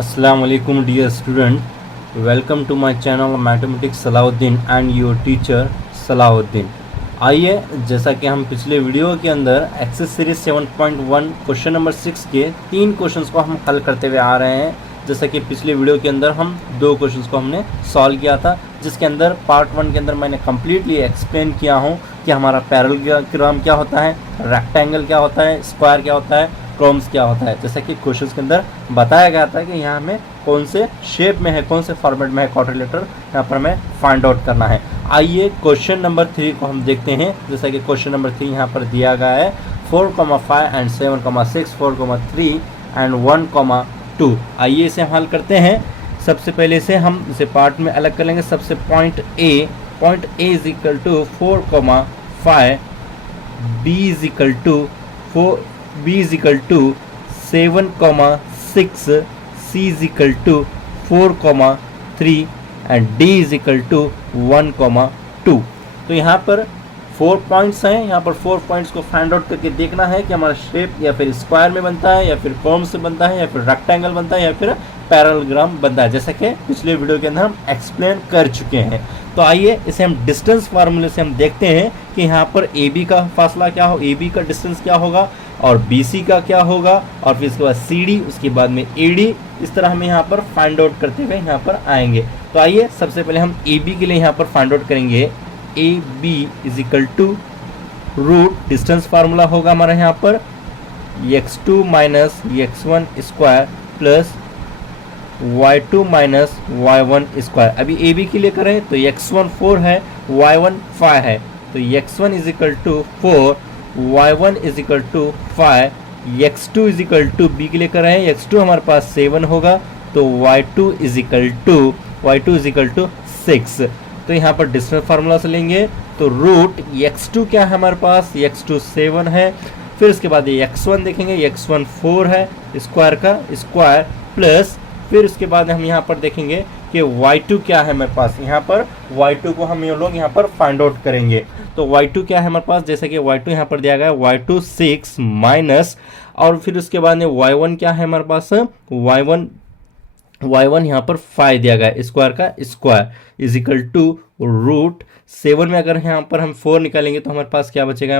Assalamu alaikum dear student, welcome to my channel mathematics Salahuddin and your teacher Salahuddin. आइए, जैसा कि हम पिछले वीडियो के अंदर एक्सेस सीरीज 7.1 क्वेश्चन नंबर 6 के 3 क्वेश्चंस को हम हल करते हुए आ रहे हैं। जैसा कि पिछले वीडियो के अंदर हम 2 क्वेश्चंस को हमने सॉल्व किया था, जिसके अंदर पार्ट 1 के अंदर मैंने कम्प्लीटली एक्सप्लेन किया हूँ कि हमारा पैरेललोग्राम क्या होता है, रेक्टेंगल क्या होता है, स्क्वायर क्या होता है, क्रॉम्स क्या होता है। जैसा कि क्वेश्चन के अंदर बताया गया था कि यहाँ हमें कौन से शेप में है, कौन से फॉर्मेट में है क्वाड्रिलेटरल, यहाँ पर हमें फाइंड आउट करना है। आइए क्वेश्चन नंबर 3 को हम देखते हैं। जैसा कि क्वेश्चन नंबर 3 यहाँ पर दिया गया है 4,5 एंड 7,6, 4,3 एंड 1,2। आइए इसे हम हल करते हैं। सबसे पहले से हम इसे पार्ट में अलग कर लेंगे। सबसे point A is equal to 4,5, B is equal to 7,6, C is equal to 4,3 and D is equal to 1,2। तो यहाँ पर 4 पॉइंट्स हैं। यहाँ पर 4 पॉइंट्स को फाइंड आउट करके देखना है कि हमारा शेप या फिर स्क्वायर में बनता है, या फिर कॉर्म से बनता है, या फिर रेक्टेंगल बनता है, या फिर पैरेललोग्राम बनता है, जैसा कि पिछले वीडियो के अंदर हम एक्सप्लेन कर चुके हैं। तो आइए इसे हम डिस्टेंस फार्मूले से हम देखते हैं कि यहाँ पर AB का फासला क्या हो, AB का डिस्टेंस क्या होगा, और BC का क्या होगा, और फिर इसके बाद CD, उसके बाद में AD। इस तरह हमें यहाँ पर फाइंड आउट करते हुए यहाँ पर आएंगे। तो आइए सबसे पहले हम AB के लिए यहाँ पर फाइंड आउट करेंगे। AB is equal to root, distance formula होगा हमारा यहाँ पर x2 minus x1 square plus y2 minus y1 square. अभी AB के लिए करें तो x1 4 है, y1 5 है, तो x1 is equal to 4, y1 is equal to 5, x2 is equal to B के लिए कर रहे हैं, x2 हमारे पास 7 होगा, तो y2 इज इक्वल टू 6। तो यहाँ पर डिस्टेंस फार्मूला से लेंगे तो रूट x2 क्या है हमारे पास, x2 7 है, फिर उसके बाद ये x1 देखेंगे, x1 4 है, स्क्वायर का स्क्वायर, प्लस फिर उसके बाद हम यहाँ पर देखेंगे कि y2 क्या है हमारे पास। यहाँ पर y2 को हम ये लोग यहाँ पर फाइंड आउट करेंगे। तो y2 क्या है हमारे पास, जैसे कि y2 यहाँ पर दिया गया है y2 6 माइनस, और फिर उसके बाद में y1 क्या है हमारे पास, y1 यहाँ पर 5 दिया गया है, स्क्वायर का square is equal to root 7 में अगर यहाँ पर हम 4 निकालेंगे तो हमारे पास क्या बचेगा,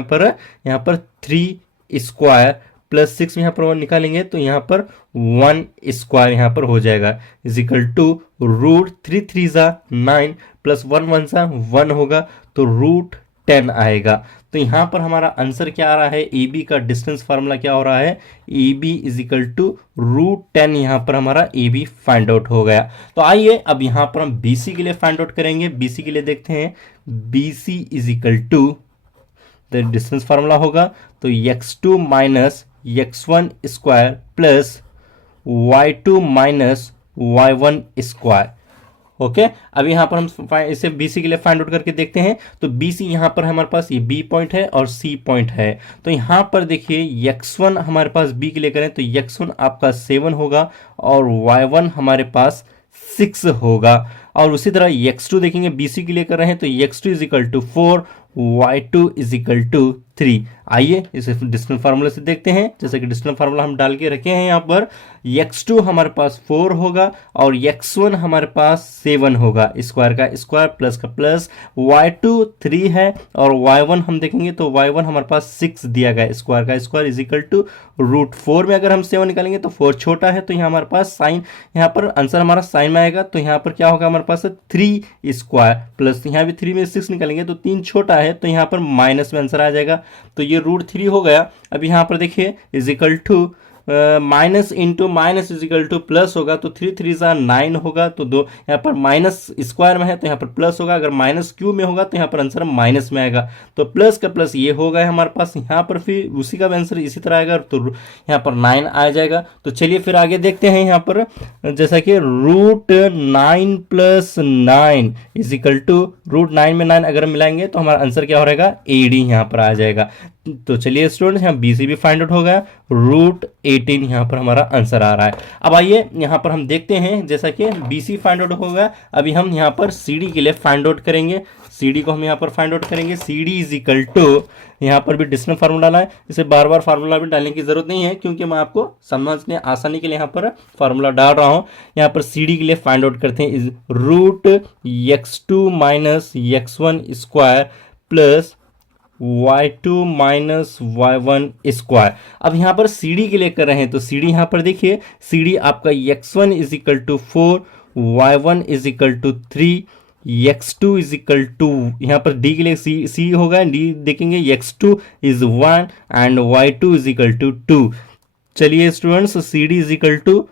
यहाँ पर 3 स्क्वायर प्लस 6 में यहाँ पर 1 निकालेंगे तो यहाँ पर 1 स्क्वायर यहाँ पर हो जाएगा इज इक्वल टू रूट 3 3 ज़ा 9 प्लस 1 1 ज़ा 1 होगा, तो रूट 10 आएगा। तो यहाँ पर हमारा आंसर क्या आ रहा है, AB का डिस्टेंस फार्मूला क्या हो रहा है, AB is equal to root 10। यहाँ पर हमारा AB फाइंड आउट हो गया। तो आइए अब यहाँ पर हम BC के लिए फाइंड आउट करेंगे। BC के लिए देखते हैं, BC is equal to the distance formula होगा तो x2 minus x1 square plus y2 minus y1 square. Okay, अब यहाँ पर हम इसे BC के लिए फाइंड आउट करके देखते हैं। तो BC यहाँ पर हमारे पास ये B पॉइंट है और C पॉइंट है। तो यहाँ पर देखिए x1 हमारे पास B के लिए करें तो x1 आपका 7 होगा और y1 हमारे पास 6 होगा, और उसी तरह x2 देखेंगे BC के लिए कर रहे हैं तो x2 is equal to 4, y2 is equal to 3। आइए इसे डिस्टेंस फार्मूला से देखते हैं। जैसे कि डिस्टेंस फार्मूला हम डाल के रखे हैं, यहाँ पर x2 हमारे पास 4 होगा और x1 हमारे पास 7 होगा, स्क्वायर का स्क्वायर प्लस का प्लस, y2 3 है और y1 हम देखेंगे तो y1 हमारे पास 6 दिया गया, स्क्वायर का square is equal to root 4 में अगर हम 7 निकालेंगे तो 4 छोटा है, तो यहाँ हमारे पास साइन, यहाँ पर आंसर हमारा साइन में आएगा, तो यहाँ पर क्या होगा हमारे पास 3 स्क्वायर प्लस यहाँ भी 3 में 6 निकालेंगे तो 3 छोटा है, तो यहाँ पर माइनस में आंसर आ जाएगा, तो ये रूट 3 हो गया। अब यहाँ पर देखिए is equal to minus into minus is equal to plus होगा, तो 3 3 ज़ा 9 होगा, तो दो यहाँ पर माइनस स्क्वायर में है तो यहाँ पर प्लस होगा, अगर माइनस क्यूब में होगा तो यहाँ पर आंसर माइनस में आएगा, तो प्लस का प्लस ये होगा हमारे पास, यहाँ पर फिर उसी का आंसर इसी तरह आएगा, तो यहाँ पर 9 आ जाएगा। तो चलिए फिर आगे देखते हैं। यहाँ पर जैसा कि root 9 plus 9 is equal to root 9 में 9 अगर मिलाएंगे तो हमारा आंसर क्या हो रहेगा, AD यहाँ पर आ जाएगा। तो चलिए स्टूडेंट्स, यहाँ BC भी फाइंड आउट हो गया, रूट 18 यहाँ पर हमारा आंसर आ रहा है। अब आइए यहाँ पर हम देखते हैं, जैसा कि BC फाइंड आउट हो गया, अभी हम यहाँ पर CD के लिए फाइंड आउट करेंगे। सी डी को हम यहाँ पर फाइंड आउट करेंगे। C D is equal to, यहाँ पर भी डिस्टेंस फार्मूला डालना है, इसे बार बार फार्मूला भी डालने की जरूरत नहीं है क्योंकि मैं आपको समझने आसानी के लिए यहाँ पर फार्मूला डाल रहा हूँ। यहाँ पर सी डी के लिए फाइंड आउट करते हैं, is root x2 minus x1 square plus y2 minus y1 square. अब यहाँ पर सी डी के लिए कर रहे हैं तो सी डी यहाँ पर देखिए, सी डी आपका x1 is equal to 4, y1 is equal to 3, x2 is equal to, यहाँ पर d के लिए c होगा, d देखेंगे x2 is 1 and y2 is equal to 2। चलिए students, C D is equal to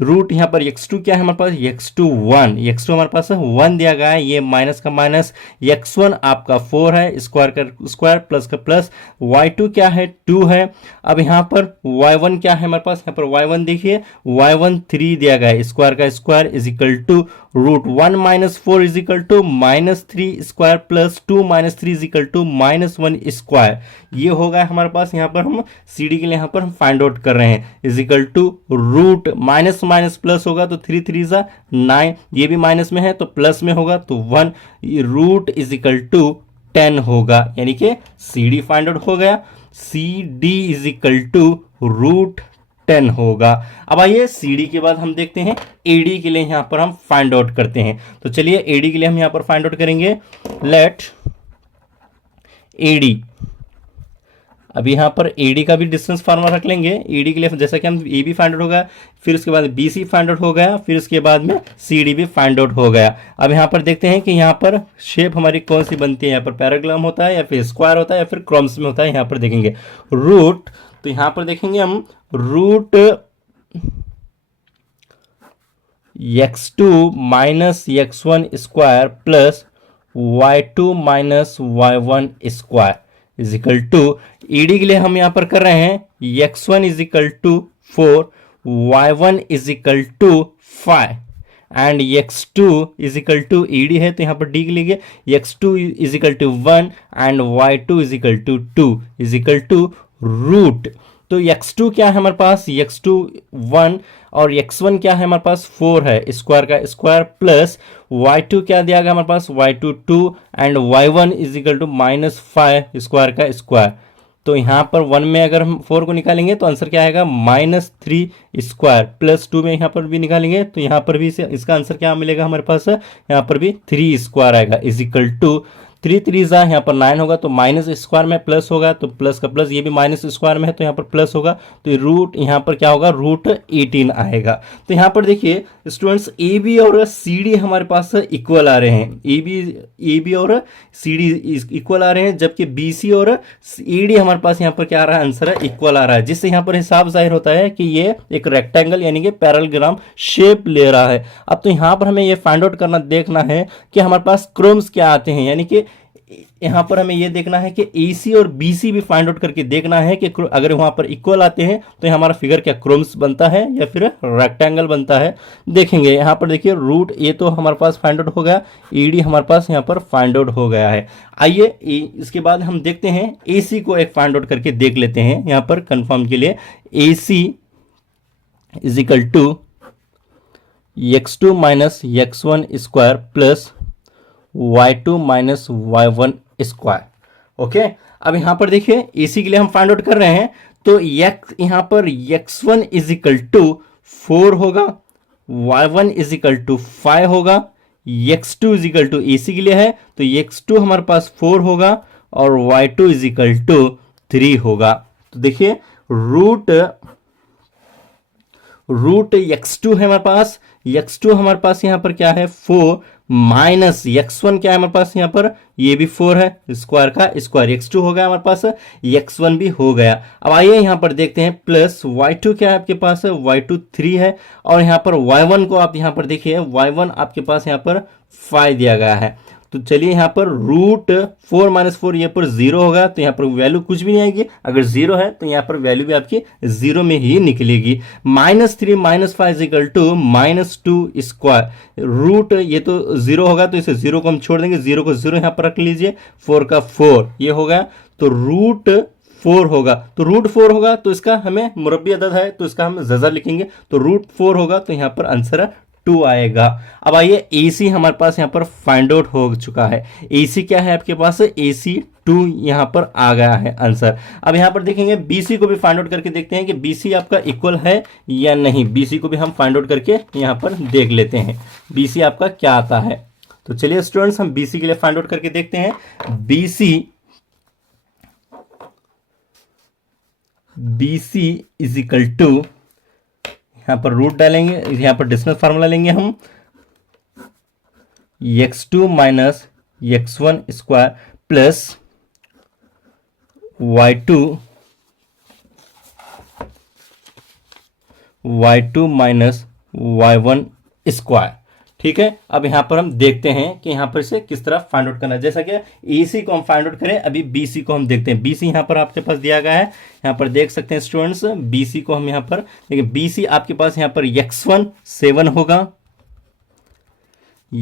root यहाँ पर x2 क्या है हमारे पास, x2 1, हमारे पास 1 दिया गया है, ये माइनस का माइनस, x1 आपका 4 है, स्क्वायर का स्क्वायर, प्लस का प्लस, y2 क्या है 2 है। अब यहाँ पर y1 क्या है हमारे पास, यहाँ पर y1 देखिए, y1 3 दिया गया है, स्क्वायर का square is equal to root 1 minus 4 is equal to minus 3 square plus 2 minus 3 is equal to minus 1 square. ये होगा हमारे पास, यहाँ पर हम सी डी के लिए यहाँ पर हम फाइंड आउट कर रहे हैं, is equal to root minus minus plus होगा तो 3 3 जा 9, ये भी माइनस में है तो प्लस में होगा तो 1, रूट इज इक्वल टू 10 होगा, यानी कि सी डी फाइंड आउट हो गया। C D is equal to root 10 होगा। अब आइए सी डी के बाद हम देखते हैं ए डी के लिए यहाँ पर हम फाइंड आउट करते हैं। तो चलिए ए डी के लिए हम यहाँ पर फाइंड आउट करेंगे, लेट ए डी। अब यहाँ पर ए डी का भी डिस्टेंस फार्मूला रख लेंगे। ए डी के लिए जैसा कि हम ए बी फाइंड आउट हो गया, फिर उसके बाद बी सी फाइंड आउट हो गया, फिर उसके बाद में सी डी भी फाइंड आउट हो गया। अब यहाँ पर देखते हैं कि यहाँ पर शेप हमारी कौन सी बनती है, यहाँ पर पैराग्राम होता है या फिर स्क्वायर होता है या फिर क्रॉम्स में होता है। यहाँ पर देखेंगे रूट, तो यहाँ पर देखेंगे हम root x2 minus x1 square plus y2 minus y1 square is equal to, ED के लिए हम यहां पर कर रहे हैं x1 is equal to 4, y1 is equal to 5 and x2 is equal to, ED है तो यहाँ पर डी के लिए x2 is equal to 1 and y2 is equal to 2 is equal to root. तो x2 क्या है हमारे पास, x2 1 और x1 क्या है हमारे पास 4 है, स्क्वायर का स्क्वायर प्लस y2 क्या दिया गया हमारे पास, y2 2 and y1 is equal to minus 5 square का स्क्वायर। तो यहाँ पर 1 में अगर हम 4 को निकालेंगे तो आंसर क्या आएगा माइनस 3 स्क्वायर, प्लस 2 में यहाँ पर भी निकालेंगे तो यहाँ पर भी इसका आंसर क्या मिलेगा हमारे पास, यहाँ पर भी 3 स्क्वायर आएगा इज इक्वल टू 3 3 जा यहाँ पर 9 होगा तो माइनस स्क्वायर में प्लस होगा तो प्लस का प्लस, ये भी माइनस स्क्वायर में है तो यहाँ पर प्लस होगा तो रूट यहाँ पर क्या होगा रूट 18 आएगा। तो यहाँ पर देखिए स्टूडेंट्स ए बी और सी डी हमारे पास इक्वल आ रहे हैं, ए बी और सी डी इक्वल आ रहे हैं, जबकि बी सी और ए डी हमारे पास यहाँ पर क्या आ रहा है आंसर है इक्वल आ रहा है, जिससे यहाँ पर हिसाब जाहिर होता है कि ये एक रेक्टेंगल यानी कि पैरेललोग्राम शेप ले रहा है। अब तो यहाँ पर हमें ये फाइंड आउट करना देखना है कि हमारे पास क्रोम्स क्या आते हैं, यानी कि यहाँ पर हमें यह देखना है कि AC और BC भी फाइंड आउट करके देखना है कि अगर वहां पर इक्वल आते हैं तो हमारा फिगर क्या क्रोम्स बनता है या फिर रेक्टेंगल बनता है। देखेंगे यहाँ पर देखिए रूट ए तो हमारे पास फाइंड आउट हो गया, ED हमारे पास यहाँ पर फाइंड आउट हो गया है। आइए इसके बाद हम देखते हैं AC को एक फाइंड आउट करके देख लेते हैं यहाँ पर कंफर्म के लिए। AC is equal to x2 minus x1 square plus y2 minus y1 square. Okay, अब यहां पर देखिए AC के लिए हम फाइंड आउट कर रहे हैं तो यहां पर x1 इज इक्वल टू 4 होगा, y1 इज इक्वल टू 5 होगा, x2 is equal to AC के लिए है तो x2 हमारे पास 4 होगा और y2 इज इक्वल टू 3 होगा। तो देखिए रूट x2 है हमारे पास, x2 हमारे पास यहाँ पर क्या है 4 माइनस x1 क्या है हमारे पास यहाँ पर, ये भी 4 है, स्क्वायर का स्क्वायर x2 हो गया हमारे पास, x1 भी हो गया। अब आइए यहाँ पर देखते हैं प्लस y2 क्या है आपके पास, y2 3 है और यहाँ पर y1 को आप यहाँ पर देखिए y1 आपके पास यहाँ पर 5 दिया गया है। तो चलिए यहाँ पर रूट 4 माइनस 4 ये पर 0 होगा तो यहाँ पर वैल्यू कुछ भी नहीं आएगी, अगर 0 है तो यहाँ पर वैल्यू भी आपकी 0 में ही निकलेगी। Minus 3 minus 5 equal to minus 2 square, root ये तो 0 होगा तो इसे 0 को हम छोड़ देंगे, 0 को 0 यहाँ पर रख लीजिए, 4 का 4 ये हो गया तो रूट 4 होगा। तो रूट 4 होगा तो इसका हमें मुरब्बी अदद है तो इसका हम जज़र लिखेंगे तो रूट 4 होगा तो यहाँ पर आंसर 2 आएगा। अब आइए AC हमारे पास यहाँ पर फाइंड आउट हो चुका है। AC क्या है आपके पास, AC 2 यहाँ पर आ गया है आंसर। अब यहाँ पर देखेंगे BC को भी फाइंड आउट करके देखते हैं कि BC आपका इक्वल है या नहीं। BC को भी हम फाइंड आउट करके यहाँ पर देख लेते हैं BC आपका क्या आता है। तो चलिए स्टूडेंट्स हम BC के लिए फाइंड आउट करके देखते हैं। BC इज इक्वल टू, यहाँ पर रूट डालेंगे, यहाँ पर डिस्टेंस फार्मूला लेंगे हम, x2 minus x1 square plus y2 minus y1 square. ठीक है, अब यहां पर हम देखते हैं कि यहां पर इसे किस तरह फाइंड आउट करना है। जैसा कि AC को हम फाइंड आउट करें, अभी BC को हम देखते हैं। BC यहां पर आपके पास दिया गया है, यहां पर देख सकते हैं स्टूडेंट्स। BC को हम यहां पर देखिए, BC आपके पास यहां पर x1 7 होगा,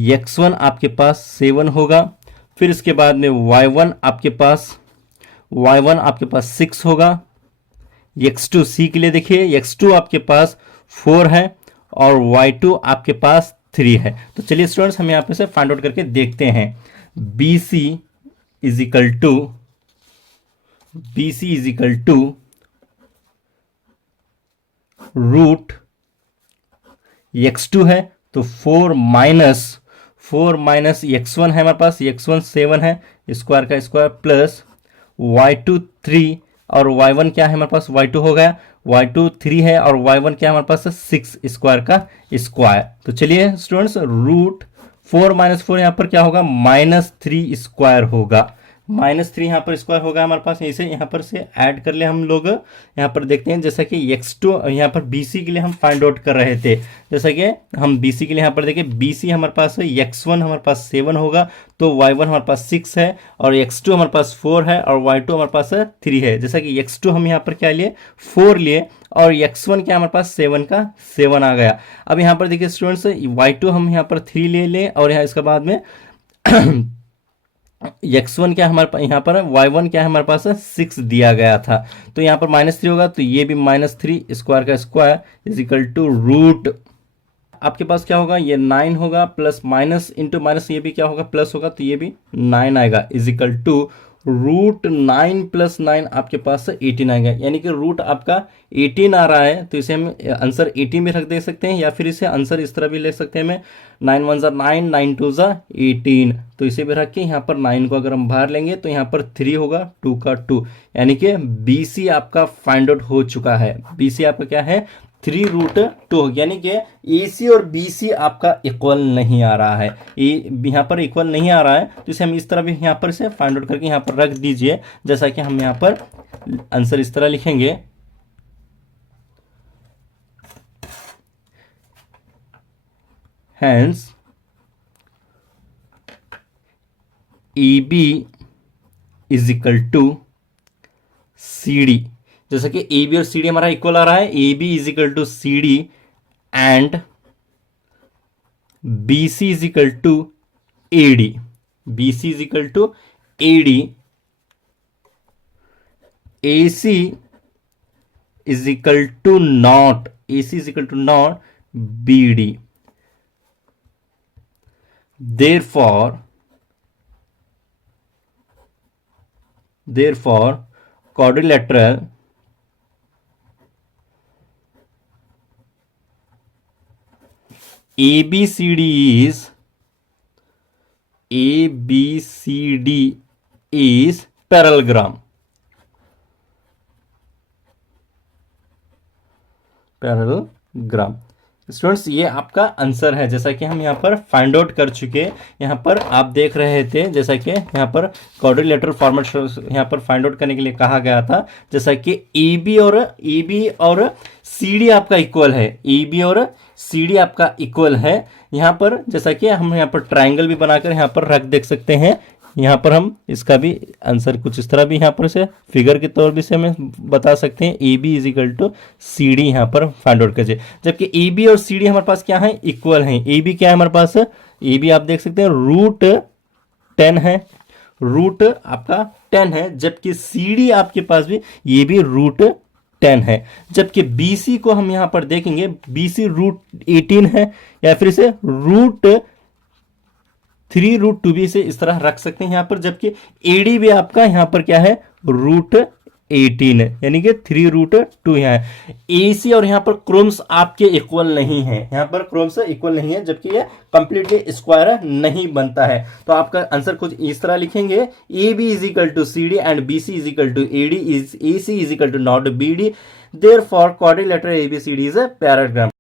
x1 आपके पास 7 होगा। फिर इसके बाद में y1 आपके पास 6 होगा। x2 C के लिए देखिए, x2 आपके पास 4 है और y2 आपके पास 3 है। तो चलिए स्टूडेंट्स हम यहाँ पे से फाइंड आउट करके देखते हैं। BC is equal to root x2 है तो 4 माइनस x1 है हमारे पास, x1 7 है, स्क्वायर का स्क्वायर प्लस y2 3 और y1 क्या है हमारे पास, y2 हो गया, y2 3 है और y1 क्या है हमारे पास 6 स्क्वायर का स्क्वायर। तो चलिए स्टूडेंट्स रूट 4 माइनस 4 यहाँ पर क्या होगा, -3 स्क्वायर होगा। -3 यहाँ पर स्क्वायर होगा हमारे पास। इसे यहाँ पर से ऐड कर ले हम लोग, यहाँ पर देखते हैं जैसा कि x2 यहाँ पर BC के लिए हम फाइंड आउट कर रहे थे। जैसा कि हम BC के लिए यहाँ पर देखें, BC हमारे पास x1 हमारे पास 7 होगा तो y1 हमारे पास 6 है और x2 हमारे पास 4 है और y2 हमारे पास 3 है। जैसा कि x2 हम यहाँ पर क्या लिए, 4 लिए और x1 क्या हमारे पास 7 का 7 आ गया। अब यहाँ पर देखिए स्टूडेंट्स, y2 हम यहाँ पर 3 ले लें और यहाँ इसके बाद में x1 क्या हमारे पास, यहाँ पर y1 क्या है हमारे पास 6 दिया गया था, तो यहाँ पर -3 होगा तो ये भी -3 स्क्वायर का square is equal to root, आपके पास क्या होगा, ये 9 होगा प्लस माइनस इंटू माइनस, ये भी क्या होगा प्लस होगा तो ये भी 9 आएगा is equal to root 9 plus 9 आपके पास 18 आएगा। यानी कि रूट आपका 18 आ रहा है तो इसे हम आंसर 18 भी रख दे सकते हैं या फिर इसे आंसर इस तरह भी ले सकते हैं। 9 1 ज़ा 9, 9 2 ज़ा 18, तो इसे भी रख के यहाँ पर 9 को अगर हम बाहर लेंगे तो यहाँ पर 3 होगा, 2 का 2, यानी कि BC आपका फाइंड आउट हो चुका है। BC आपका क्या है 3√2, यानी कि AC और BC आपका इक्वल नहीं आ रहा है, यहाँ पर इक्वल नहीं आ रहा है तो इसे हम इस तरह भी यहाँ पर से फाइंड आउट करके यहाँ पर रख दीजिए। जैसा कि हम यहाँ पर आंसर इस तरह लिखेंगे, hence EB is equal to CD। जैसा कि AB और CD हमारा इक्वल आ रहा है, AB is equal to CD and BC is equal to AD। BC is equal to AD, AC is equal to not, AC is equal to not BD। therefore quadrilateral ABCD is parallelogram। Students ये आपका answer है, जैसा कि हम यहाँ पर find out कर चुके हैं। यहाँ पर आप देख रहे थे जैसा कि यहाँ पर क्वाड्रिलेटरल फॉर्मेट यहाँ पर फाइंड आउट करने के लिए कहा गया था, जैसा कि EB और CD आपका इक्वल है, EB और CD आपका इक्वल है। यहाँ पर जैसा कि हम यहाँ पर ट्राइंगल भी बनाकर यहाँ पर रख देख सकते हैं। यहाँ पर हम इसका भी आंसर कुछ इस तरह भी यहाँ पर से फिगर के तौर भी से हमें बता सकते हैं, AB is equal to CD यहाँ पर फाइंड आउट कीजिए। जबकि AB और CD हमारे पास क्या है, इक्वल हैं। AB क्या है हमारे पास, AB आप देख सकते हैं रूट 10 है, रूट आपका 10 है, जबकि CD आपके पास भी ये भी रूट 10 है, जबकि BC को हम यहां पर देखेंगे BC √18 है, या फिर इसे √3 भी इसे इस तरह रख सकते हैं यहां पर, जबकि AD भी आपका यहां पर क्या है √18 है, यानी कि 3√2 यहाँ है। AC और यहाँ पर क्रोम्स आपके इक्वल नहीं है, यहाँ पर क्रोम्स इक्वल नहीं है, जबकि ये कंप्लीटली स्क्वायर नहीं बनता है। तो आपका आंसर कुछ इस तरह लिखेंगे, AB = CD and BC = AD, AC = not BD, therefore quadrilateral ABCD is a parallelogram।